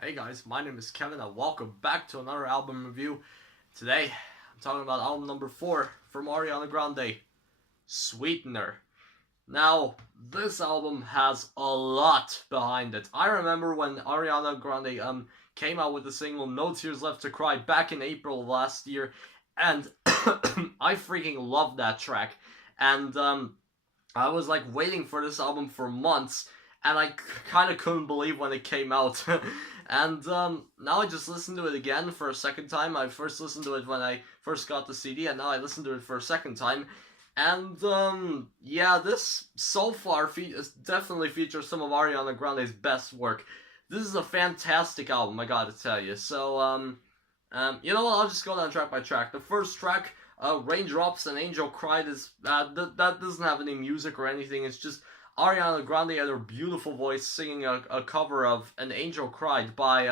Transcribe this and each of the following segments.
Hey guys, my name is Kevin and welcome back to another album review. Today, I'm talking about album number 4 from Ariana Grande, Sweetener. Now, this album has a lot behind it. I remember when Ariana Grande came out with the single No Tears Left to Cry back in April of last year, and I freaking loved that track. And I was like waiting for this album for months, and I kind of couldn't believe when it came out. And now I just listened to it again for a second time. I first listened to it when I first got the CD, and now I listened to it for a second time. And yeah, this so far definitely features some of Ariana Grande's best work. This is a fantastic album, I gotta tell you. So you know what? I'll just go down track by track. The first track, Raindrops and Angel Cried, is that doesn't have any music or anything. It's just Ariana Grande and her beautiful voice singing a cover of An Angel Cried by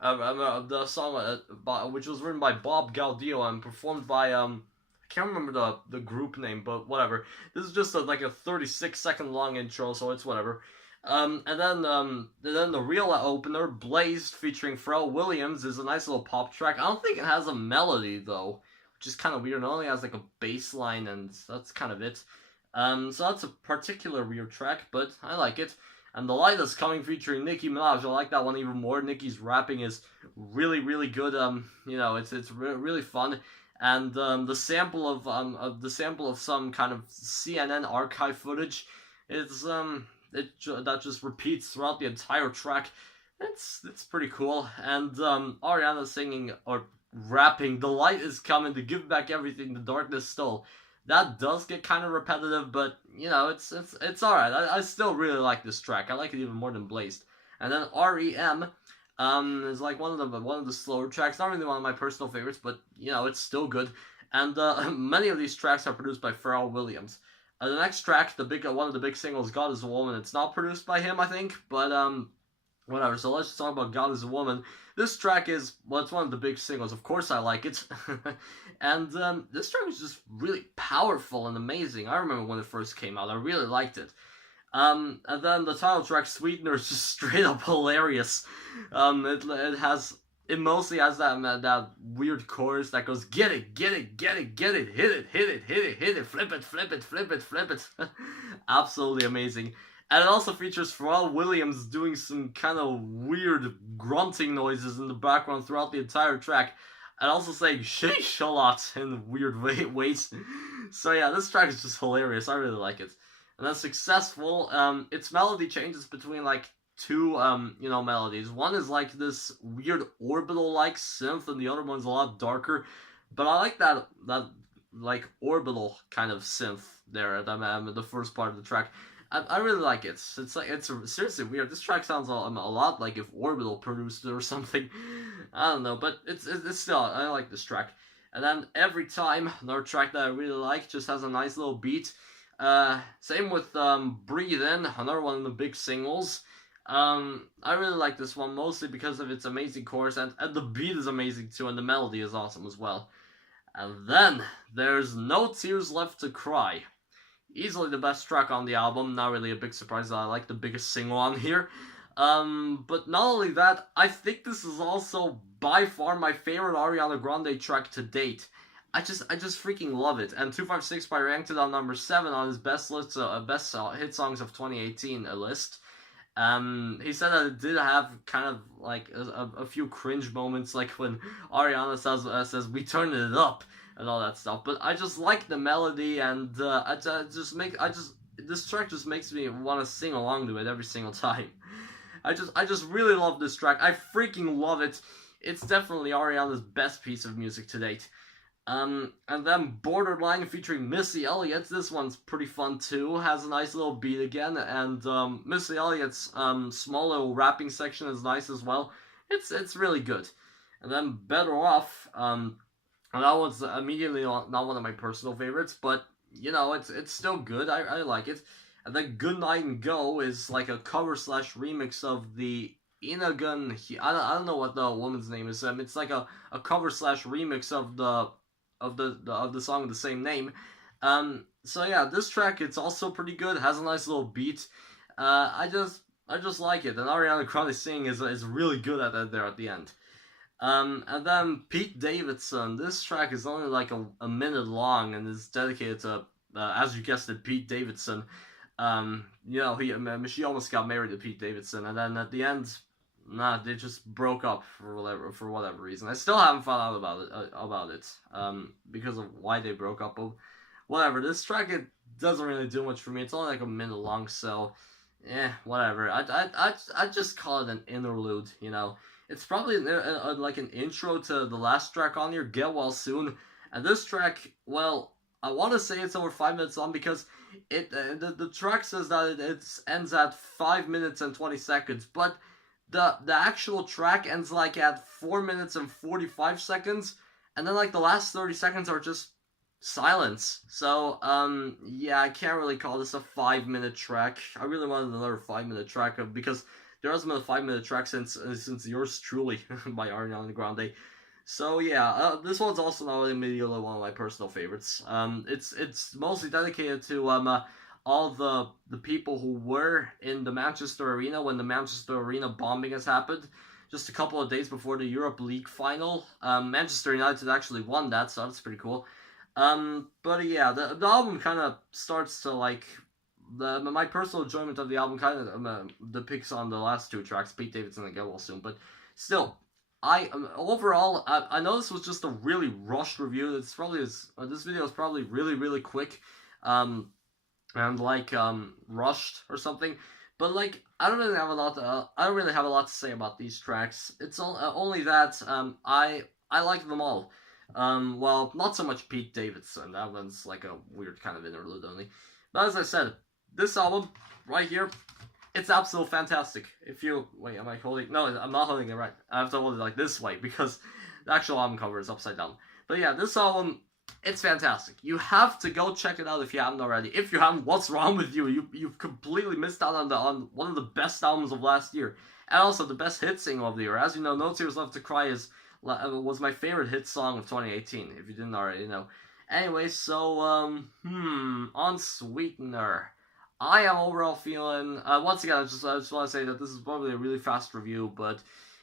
the song which was written by Bob Gaudio and performed by I can't remember the group name, but whatever. This is just like a 36-second long intro, so it's whatever. And then the real opener, Blazed, featuring Pharrell Williams, is a nice little pop track. I don't think it has a melody though, which is kind of weird. It only has like a bass line, and that's kind of it. So that's a particular weird track, but I like it. And The Light Is Coming, featuring Nicki Minaj, I like that one even more. Nicki's rapping is really, really good. It's really fun. And the sample of some kind of CNN archive footage is that just repeats throughout the entire track. It's pretty cool. And Ariana singing or rapping, "The light is coming to give back everything the darkness stole." That does get kind of repetitive, but you know, it's all right. I still really like this track. I like it even more than Blazed. And then REM is like one of the slower tracks. Not really one of my personal favorites, but you know, it's still good. And many of these tracks are produced by Pharrell Williams. The next track, one of the big singles, "God Is a Woman," it's not produced by him, I think, but whatever. So let's just talk about "God Is a Woman." This track is, well, it's one of the big singles. Of course I like it. And this track is just really powerful and amazing. I remember when it first came out. I really liked it. And then the title track, "Sweetener," is just straight up hilarious. It mostly has that weird chorus that goes, "Get it, get it, get it, get it, hit it, hit it, hit it, hit it, flip it, flip it, flip it, flip it." Absolutely amazing. And it also features Pharrell Williams doing some kind of weird grunting noises in the background throughout the entire track. And also saying "sheesh" a lot in weird ways. So yeah, this track is just hilarious. I really like it. And then "Successful," its melody changes between like two melodies. One is like this weird orbital like synth, and the other one's a lot darker. But I like that like orbital kind of synth there at the first part of the track. I really like it. It's seriously weird. This track sounds a lot like if Orbital produced it or something. I don't know, but it's still, I like this track. And then Everytime, another track that I really like, just has a nice little beat. Same with Breathin, another one of the big singles. I really like this one mostly because of its amazing chorus, and the beat is amazing too, and the melody is awesome as well. And then there's No Tears Left to Cry. Easily the best track on the album. Not really a big surprise that I like the biggest single on here. But not only that, I think this is also by far my favorite Ariana Grande track to date. I just freaking love it. And 256 ranked it on number 7 on his best hit songs of 2018 list. He said that it did have kind of like a few cringe moments, like when Ariana says "we turned it up" and all that stuff. But I just like the melody, and this track just makes me want to sing along to it every single time. I just really love this track. I freaking love it. It's definitely Ariana's best piece of music to date. And then Borderline, featuring Missy Elliott. This one's pretty fun too. Has a nice little beat again, and Missy Elliott's small little rapping section is nice as well. It's really good. And then Better Off. And that one's immediately not one of my personal favorites, but you know, it's still good. I like it. And then Goodnight and Go is like a cover slash remix of the Inagun. I don't know what the woman's name is. It's like a cover slash remix of the song of the same name. So yeah, this track, it's also pretty good. It has a nice little beat. I just I just like it, and Ariana Grande singing is really good at that there at the end. And then Pete Davidson. This track is only like a minute long and is dedicated to, as you guessed it, Pete Davidson. She almost got married to Pete Davidson, and then at the end, nah, they just broke up for whatever reason. I still haven't found out about it, because of why they broke up. But whatever. This track, it doesn't really do much for me. It's only like a minute long, so whatever. I just call it an interlude. It's probably like an intro to the last track on here, Get Well Soon. And this track, well, I want to say it's over 5 minutes long because the track says that it ends at 5 minutes and 20 seconds, but the actual track ends like at 4 minutes and 45 seconds, and then like the last 30 seconds are just silence. So yeah, I can't really call this a 5 minute track. I really wanted another 5 minute track because there hasn't been a 5 minute track since Yours Truly by Ariana Grande. So yeah, this one's also not immediately one of my personal favorites. It's mostly dedicated to all the people who were in the Manchester Arena when the Manchester Arena bombing has happened. Just a couple of days before the Europe League final, Manchester United actually won that, so that's pretty cool. But yeah, the album kind of starts to like my personal enjoyment of the album kind of depicts on the last two tracks, Pete Davidson and Get Well Soon. But still, overall, I know this was just a really rushed review. This video is probably really quick, and like rushed or something. But like I don't really have a lot to say about these tracks. It's only that I like them all. Well, not so much Pete Davidson. That one's like a weird kind of interlude only. But as I said, this album right here, it's absolutely fantastic. Wait, am I holding? No, I'm not holding it right. I have to hold it like this way because the actual album cover is upside down. But yeah, this album, it's fantastic. You have to go check it out if you haven't already. If you haven't, what's wrong with you? You've completely missed out on one of the best albums of last year, and also the best hit single of the year. As you know, No Tears Left to Cry was my favorite hit song of 2018. If you didn't already know. Anyway, so on Sweetener, I am overall feeling. Once again, I just want to say that this is probably a really fast review, but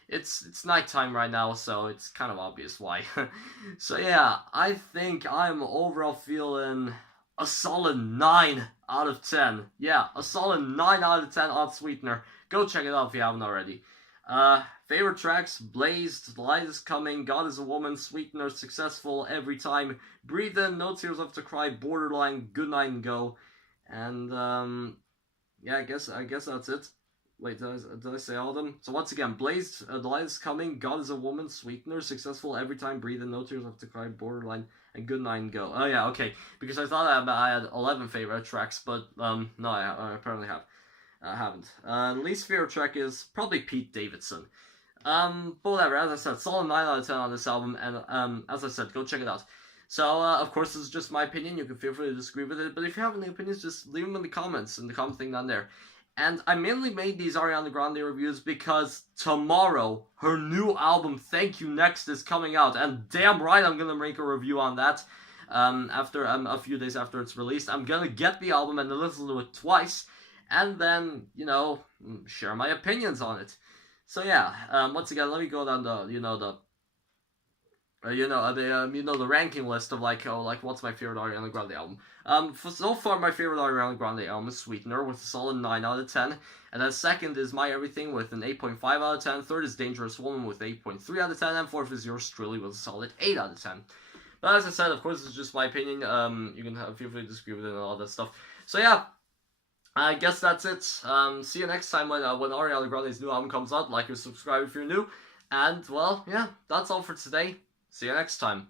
it's nighttime right now, so it's kind of obvious why. So yeah, I think I'm overall feeling a solid 9 out of 10. Yeah, a solid 9 out of 10 on Sweetener. Go check it out if you haven't already. Favorite tracks: Blazed, The Light Is Coming, God Is a Woman, Sweetener, Successful, Everytime, Breathin, No Tears Left to Cry, Borderline, Goodnight and Go. And yeah, I guess that's it. Wait, did I say all of them? So once again, Blazed, The Light Is Coming, God Is a Woman, Sweetener, Successful, Everytime, Breathin, No Tears Left to Cry, Borderline, and Goodnight and Go. Oh yeah, okay. Because I thought I had 11 favorite tracks, but no, I apparently haven't. Least favorite track is probably Pete Davidson. But whatever, as I said, solid 9 out of 10 on this album, and as I said, go check it out. So, of course, this is just my opinion. You can feel free to disagree with it, but if you have any opinions, just leave them in the comments, in the comment thing down there. And I mainly made these Ariana Grande reviews because tomorrow, her new album, Thank You Next, is coming out, and damn right I'm gonna make a review on that. After a few days after it's released, I'm gonna get the album and listen to it twice, and then, share my opinions on it. So yeah, once again, let me go down the the ranking list of like what's my favorite Ariana Grande album. So far my favorite Ariana Grande album is Sweetener with a solid 9 out of 10, and then second is My Everything with an 8.5 out of 10. Third is Dangerous Woman with 8.3 out of 10, and fourth is Yours Truly with a solid 8 out of 10. But as I said, of course, it's just my opinion. You can feel free to disagree with it and all that stuff. So yeah. I guess that's it. See you next time when Ariana Grande's new album comes out. Like or subscribe if you're new. And, well, yeah, that's all for today. See you next time.